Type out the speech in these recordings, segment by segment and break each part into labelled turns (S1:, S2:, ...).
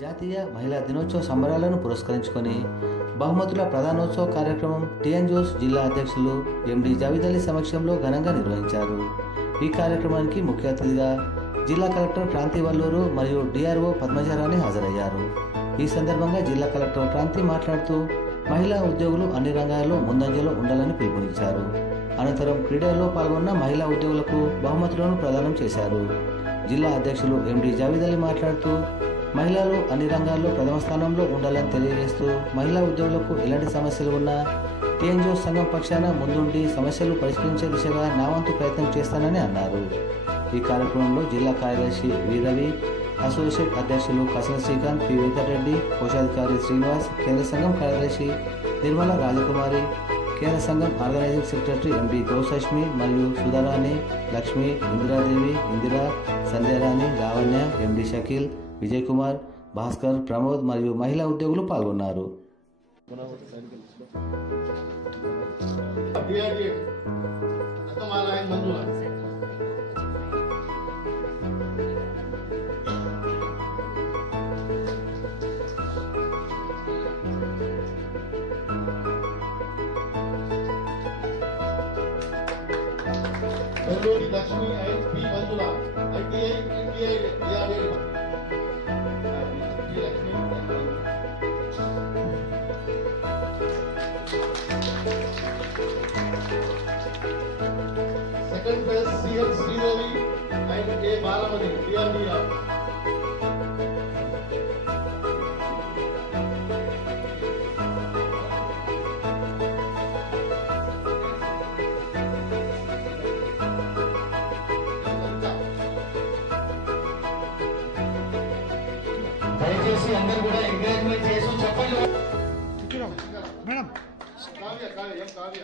S1: జాతీయ మహిళా దినోత్సవ సంబరాలను పురస్కరించుకొని బహుమతుల ప్రధానోత్సవ కార్యక్రమం టిఎన్ జోస్ జిల్లా అధ్యక్షులు ఎండి జావిద్ అలీ సమక్షంలో ఘనంగా నిర్వహించారు. ఈ కార్యక్రమానికి ముఖ్య అతిథిగా జిల్లా కలెక్టర్ క్రాంతి వల్లూరు మరియు డిఆర్ఓ పద్మజారాణి హాజరయ్యారు. ఈ సందర్భంగా జిల్లా కలెక్టర్ క్రాంతి మాట్లాడుతూ మహిళా ఉద్యోగులు అన్ని రంగాల్లో ముందంజలో ఉండాలని పిలుపునిచ్చారు. అనంతరం క్రీడల్లో పాల్గొన్న మహిళా ఉద్యోగులకు బహుమతులను ప్రదానం చేశారు. జిల్లా అధ్యక్షులు ఎండి జావిద్ అలీ మాట్లాడుతూ మహిళలు అన్ని రంగాల్లో ప్రథమ స్థానంలో ఉండాలని తెలియజేస్తూ మహిళా ఉద్యోగులకు ఎలాంటి సమస్యలు ఉన్నా టీఎన్జిఓ సంఘం పక్షాన ముందుండి సమస్యలు పరిష్కరించే దిశగా నా వంతు ప్రయత్నం చేస్తానని అన్నారు. ఈ కార్యక్రమంలో జిల్లా కార్యదర్శి వి రవి అసోసియేట్ అధ్యక్షులు కసన శ్రీకాంత్ పి వెంకటరెడ్డి కోశాధికారి శ్రీనివాస్ కేంద్ర సంఘం కార్యదర్శి నిర్మల రాజకుమారి కేంద్ర సంఘం ఆర్గనైజింగ్ సెక్రటరీ ఎంపీ గౌసష్మి మరియు సుధారాణి లక్ష్మి ఇందిరాదేవి ఇందిరా సంధ్యారాణి లావణ్య ఎండి షకీల్ విజయ్ కుమార్ భాస్కర్ ప్రమోద్ మరియు మహిళా ఉద్యోగులు పాల్గొన్నారు.
S2: డిఆర్డిఏ రకమాల ఆయన Manjula Bengaluru Lakshmi and P Manjula and A Balamani DRDR
S3: దయచేసి అందరూ కూడా ఎంకరేజ్మెంట్ చేసి చెప్పండి
S4: మేడం
S2: కావ్య కావ్య ఎం కావ్య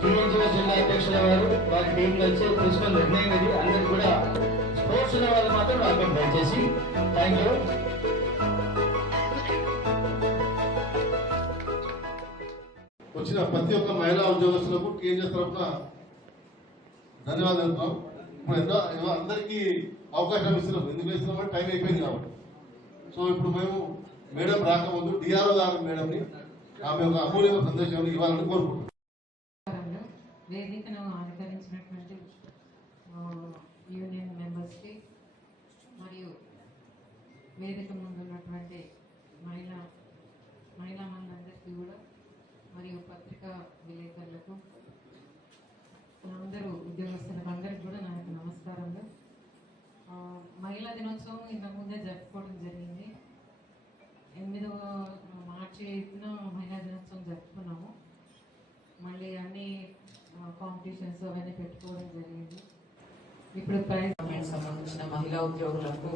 S3: టీఎన్జిఓ జిల్లా అధ్యక్షుల వారు వారి టీంలు వచ్చి తీసుకున్న నిర్ణయం ఇది. అందరు కూడా స్పోర్ట్స్ ఉన్న వాళ్ళు మాత్రం రాకండి దయచేసి థ్యాంక్ యూ
S2: వచ్చిన ప్రతి ఒక్క మహిళా ఉద్యోగస్తులకు టీఎన్ఎస్ తరఫున ధన్యవాదాలు చెప్తున్నాం ఇప్పుడు ఎంతో అందరికీ అవకాశం ఇస్తున్నాం. ఎందుకు ఇస్తున్నామంటే టైం అయిపోయింది కాబట్టి. సో ఇప్పుడు మేము మేడం రాకముందు డిఆర్ఓ గారు మేడంని ఆమె ఒక అమూల్యమైన సందేశం ఇవ్వాలని కోరుకుంటున్నాం.
S5: వేదికను అలంకరించినటువంటి యూనియన్ మెంబర్స్కి మరియు వేదిక ముందు ఉన్నటువంటి మహిళా మహిళా మనందరికీ కూడా మరియు పత్రికా విలేకరులకు అందరూ ఉద్యోగస్తులకు అందరికి కూడా నా యొక్క నమస్కారములు. మహిళా దినోత్సవం ఇంత ముందే జరుపుకోవడం జరిగింది. ఎనిమిదవ మార్చి ఎయిత్న మహిళా దినోత్సవం జరుపుకున్నాము. కాంపిటీషన్స్ అవన్నీ పెట్టుకోవడం జరిగింది. ఇప్పుడు ప్రైజ్
S6: సంబంధించిన మహిళా ఉద్యోగులకు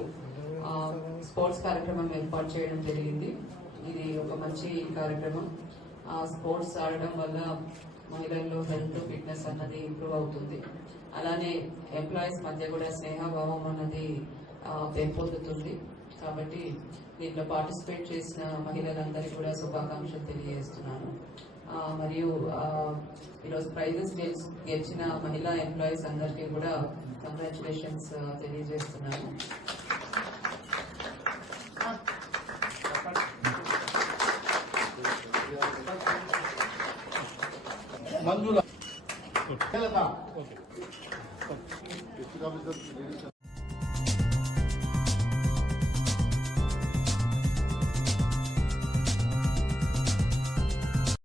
S6: స్పోర్ట్స్ కార్యక్రమం ఏర్పాటు చేయడం జరిగింది. ఇది ఒక మంచి కార్యక్రమం. ఆ స్పోర్ట్స్ ఆడడం వల్ల మహిళల్లో హెల్త్ ఫిట్నెస్ అన్నది ఇంప్రూవ్ అవుతుంది. అలానే ఎంప్లాయీస్ మధ్య కూడా స్నేహభావం అన్నది పెంపొందుతుంది. కాబట్టి దీంట్లో పార్టిసిపేట్ చేసిన మహిళలందరికీ కూడా శుభాకాంక్షలు తెలియజేస్తున్నాను. ఆ, మరియు ఈరోజు ప్రైజెస్ గెలిచి గెలిచిన మహిళా ఎంప్లాయీస్ అందరికీ కూడా కంగ్రాచులేషన్స్ తెలియజేస్తున్నాను.
S2: మంజుల.